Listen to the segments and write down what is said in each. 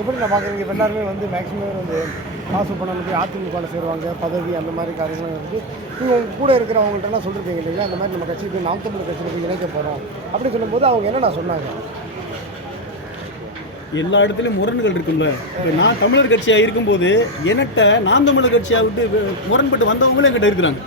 எப்படி நான் பார்க்குறீங்க? இப்போ எல்லாருமே வந்து மேக்ஸிமம் வந்து காசு பணம் போய் அதிமுகவில் சேருவாங்க, பதவி அந்த மாதிரி காரியங்கள்லாம் இருக்குது. நீங்கள் உங்கள் கூட இருக்கிறவங்கள்ட்டலாம் சொல்லியிருக்கீங்க இல்லைங்களா, அந்த மாதிரி நம்ம கட்சிக்கு நாம் தமிழர் கட்சியில் போய் இணைக்க போகிறோம் அப்படின்னு சொல்லும்போது அவங்க என்னென்ன சொன்னாங்க? எல்லா இடத்துலையும் முரண்கள் இருக்கும்ல. நான் தமிழர் கட்சியாக இருக்கும்போது என்கிட்ட நாம் தமிழர் கட்சியாக விட்டு முரண்பட்டு வந்தவங்களும் என்கிட்ட இருக்கிறாங்க.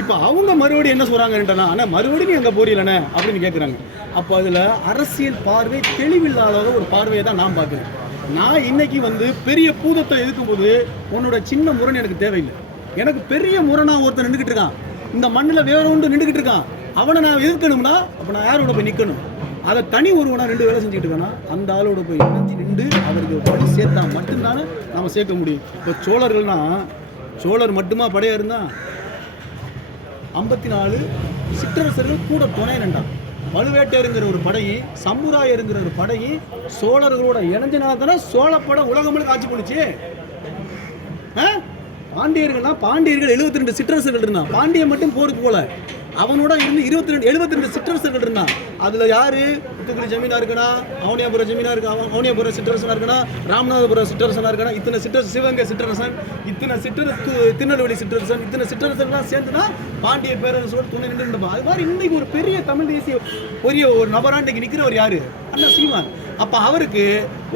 இப்போ அவங்க மறுபடியும் என்ன சொல்கிறாங்கன்ட்டனா, ஆனால் மறுபடியும் எங்கே போறீங்களே அப்படின்னு கேட்குறாங்க. அப்போ அதில் அரசியல் பார்வை தெளிவில்லாத ஒரு பார்வையை தான் நான் பார்க்குறேன். நான் இன்னைக்கு வந்து பெரிய பூதத்தை எதிர்க்கும்போது உன்னோட சின்ன முரண் எனக்கு தேவையில்லை. எனக்கு பெரிய முரணாக ஒருத்தர் நின்றுக்கிட்டு இருக்கான், இந்த மண்ணில் வேற ஒன்று நின்றுக்கிட்டு இருக்கான், அவனை நான் எதிர்க்கணும்னா அப்போ நான் யாரோட போய் நிற்கணும்? அதை தனி ஒருவனா 2 வேலை செஞ்சுட்டு இருக்கேன்னா அந்த ஆளோட போய் இணைஞ்சு நின்று அவருக்கு படி சேர்த்தா மட்டும்தானே நம்ம சேர்க்க முடியும். இப்போ சோழர் மட்டுமா படையாக இருந்தால் 54 சிற்றரசர்கள் கூட துணை நின்றான். பழுவேட்டையருங்கிற ஒரு படையும் சம்புராயருங்கிற ஒரு படையும் சோழர்களோட இணைஞ்சனால தானே சோழப்படம் உலகமுழுக்க ஆட்சி பண்ணுச்சு. பாண்டியர்கள் 72 சிற்றரசர்கள் இருந்தான். பாண்டியன் மட்டும் போருக்கு போல, அவனோட இருந்து 72 சிற்றரசர்கள் இருந்தான். அதுல யாரு? தூத்துக்குடி ஜமீனா இருக்கனா, அவனியாபுரம் ஜமீனா இருக்கா, அவனியாபுரம் சிற்றரசனா இருக்கனா, ராமநாதபுரம் சிற்றரசனா இருக்கனா, இத்தனை சிற்றரசன், சிவகங்கை சிற்றரசன், இத்தனை திருநெல்வேலி சிற்றரசன், இத்தனை சிற்றரசன்லாம் சேர்ந்துதான் பாண்டிய பேரரசோட துணை நின்று இருந்தப்பா. அது மாதிரி இன்னைக்கு ஒரு பெரிய தமிழ் தேசிய ஒரு நபரா இன்னைக்கு நிற்கிறவர் யாரு? அண்ணா சீமான். அப்ப அவருக்கு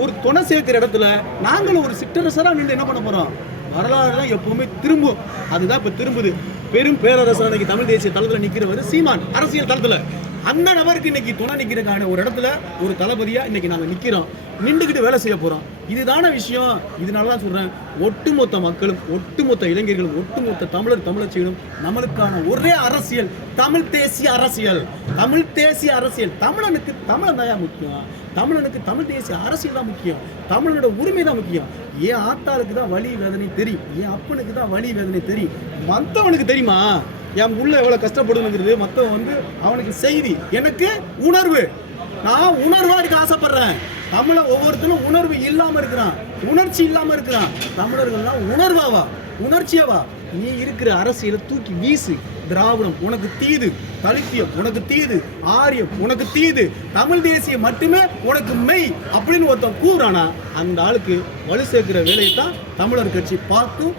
ஒரு துணை சேர்க்கிற இடத்துல நாங்களும் ஒரு சிற்றரசரா நின்று என்ன பண்ண போறோம்? வரலாறு தான் எப்பவுமே திரும்பும். அதுதான் இப்ப திரும்புது. பெரும் பேரரசர் இன்னைக்கு தமிழ் தேசிய தளத்தில் நிற்கிறவர் சீமான். அரசியல் தளத்தில் அந்த நபருக்கு இன்னைக்கு துணை நிற்கிறதுக்கான ஒரு இடத்துல ஒரு தளபதியா இன்னைக்கு நாங்கள் நிற்கிறோம், நின்றுக்கிட்டு வேலை செய்ய போறோம். இதுதான விஷயம். இதனால தான் சொல்றேன், ஒட்டுமொத்த மக்களும், ஒட்டுமொத்த இளைஞர்களும், ஒட்டுமொத்த தமிழச்சிகளும் நம்மளுக்கான ஒரே அரசியல் தமிழ் தேசிய அரசியல். தமிழ் தேசிய அரசியல். தமிழனுக்கு தமிழன் தான் முக்கியம். தமிழனுக்கு தமிழ் தேசிய அரசியல் தான் முக்கியம். தமிழனோட உரிமை தான் முக்கியம். ஏன் ஆத்தாளுக்கு தான் வலி வேதனை தெரியும், ஏன் அப்பனுக்கு தான் வலி வேதனை தெரியும். மற்றவனுக்கு தெரியுமா என் உள்ள எவ்வளோ கஷ்டப்படுதுங்கிறது? மற்றவன் வந்து அவனுக்கு செய்தி, எனக்கு உணர்வு. நான் உணர்வா இருக்க ஆசைப்படுறேன். தமிழ ஒவ்வொருத்தரும் உணர்வு இல்லாமல் இருக்கிறான், உணர்ச்சி இல்லாமல் இருக்கிறான். தமிழர்கள்லாம் உணர்வாவா, உணர்ச்சியாவா? நீ இருக்கிற அரசியலை தூக்கி வீசு. திராவிடம் உனக்கு தீது, தலித்தியம் உனக்கு தீது, ஆரியம் உனக்கு தீது, தமிழ் தேசியம் மட்டுமே உனக்கு மெய் அப்படின்னு ஒருத்தன் கூறானா அந்த ஆளுக்கு வலு சேர்க்கிற வேலையை தான் தமிழர் கட்சி பார்க்கும்.